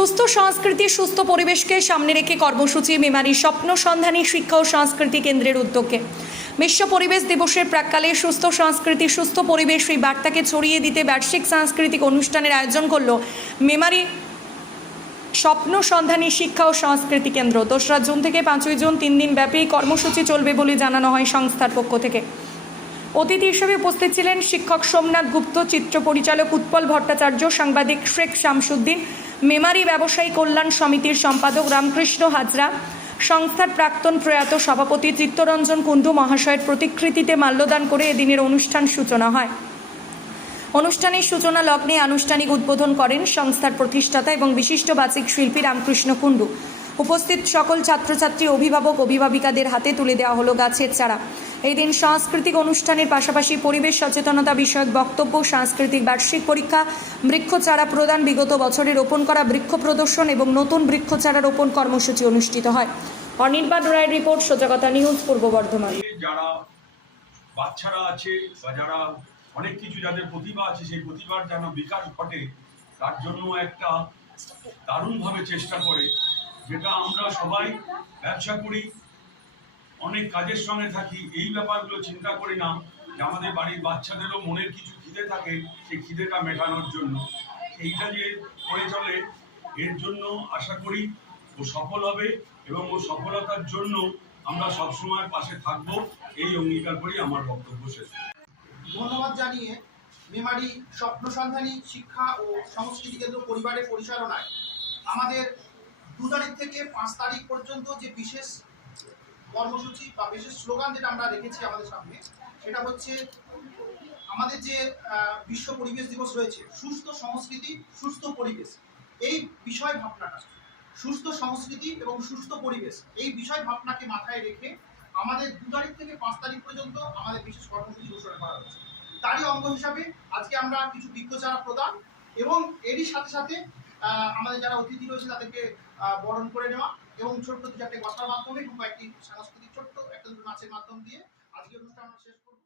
সুস্থ সংস্কৃতি সুস্থ পরিবেশকে সামনে রেখে কর্মসূচি মেমারি স্বপ্ন সন্ধানী শিক্ষা ও সংস্কৃতি কেন্দ্রের উদ্যোগে বিশ্ব পরিবেশ দিবসের প্রাক্কালে সুস্থ সংস্কৃতি সুস্থ পরিবেশ এই বার্তাকে ছড়িয়ে দিতে বার্ষিক সাংস্কৃতিক অনুষ্ঠানের আয়োজন করল মেমারি স্বপ্ন সন্ধানী শিক্ষা ও সংস্কৃতি কেন্দ্র। 2রা জুন থেকে 5ই জুন 3 দিন ব্যাপী কর্মসূচি চলবে বলে জানানো হয় সংস্থার পক্ষ থেকে। অতিথি হিসেবে উপস্থিত ছিলেন শিক্ষক সোমনাথ গুপ্ত, চিত্র পরিচালক উৎপল ভট্টাচার্য, সাংবাদিক শেখ শামসুদ্দিন, মেমারি ব্যবসায়ী কল্যাণ সমিতির সম্পাদক রামকৃষ্ণ হাজরা, সংস্থার প্রাক্তন প্রয়াত সভাপতি চিত্তরঞ্জন কুণ্ডু মহাশয়ের প্রতিকৃতিতে মাল্যদান করে এদিনের অনুষ্ঠান সূচনা হয়। অনুষ্ঠানের সূচনা লগ্নে আনুষ্ঠানিক উদ্বোধন করেন সংস্থার প্রতিষ্ঠাতা এবং বিশিষ্ট বাচিক শিল্পী রামকৃষ্ণ কুণ্ডু। উপস্থিত সকল ছাত্রছাত্রী, অভিভাবক, অভিভাবিকাদের হাতে তুলে দেওয়া হলো গাছের চারা। এই দিন সাংস্কৃতিক অনুষ্ঠানের পাশাপাশি পরিবেশ সচেতনতা বিষয়ক বক্তব্য, সাংস্কৃতিক বার্ষিক পরীক্ষা, বৃক্ষ চারা প্রদান, বিগত বছরে রোপণ করা বৃক্ষ প্রদর্শন এবং নতুন বৃক্ষ চারা রোপণ কর্মসূচি অনুষ্ঠিত হয়। অনির্বাণ রায়ের রিপোর্ট, সজাগতা নিউজ, পূর্ব বর্ধমান। যারা বাচ্চারা আছে বা যারা অনেক কিছু যাদের প্রতিভা আছে, সেই প্রতিভার যেন বিকাশ ঘটে তার জন্য একটা দারুণভাবে চেষ্টা করে, যেটা আমরা সবাই ব্যবসা করি, অনেক কাজের সঙ্গে থাকি, এই ব্যাপারগুলো চিন্তা করি না যে আমাদের বাড়ির বাচ্চাদেরও মনের কিছু খিদে থাকে, সেই খিদেটা মেটানোর জন্য এইটা যে করে চলে, এর জন্য আশা করি ও সফল হবে এবং ও সফলতার জন্য আমরা সবসময় পাশে থাকবো, এই অঙ্গীকার করি আমার বক্তব্য শেষ। ধন্যবাদ জানিয়ে মেমারি স্বপ্ন সন্ধানী শিক্ষা ও সংস্কৃতি কেন্দ্র পরিবারের পরিচালনায় আমাদের 2 তারিখ থেকে 5 তারিখ পর্যন্ত যে বিশেষ কর্মসূচি বা বিশেষ স্লোগান যেটা আমরা রেখেছি আমাদের সামনে, সেটা হচ্ছে আমাদের যে বিশ্ব পরিবেশ দিবস রয়েছে, সুস্থ সংস্কৃতি সুস্থ পরিবেশ, এই বিষয় ভাবনাটা, সুস্থ সংস্কৃতি এবং সুস্থ পরিবেশ, এই বিষয় ভাবনাকে মাথায় রেখে আমাদের 2 তারিখ থেকে 5 তারিখ পর্যন্ত আমাদের বিশেষ কর্মসূচি ঘোষণা করা হয়েছে। তারই অঙ্গ হিসাবে আজকে আমরা কিছু বৃক্ষচারা প্রদান এবং এরই সাথে সাথে আমাদের যারা অতিথি রয়েছে তাদেরকে বরণ করে নেওয়া এবং ছোট্ট 2-4টে কথার মাধ্যমে এবং কয়েকটি সাংস্কৃতিক ছোট্ট একটা দুটো নাচের মাধ্যম দিয়ে আজকে অনুষ্ঠান আমরা শেষ করব।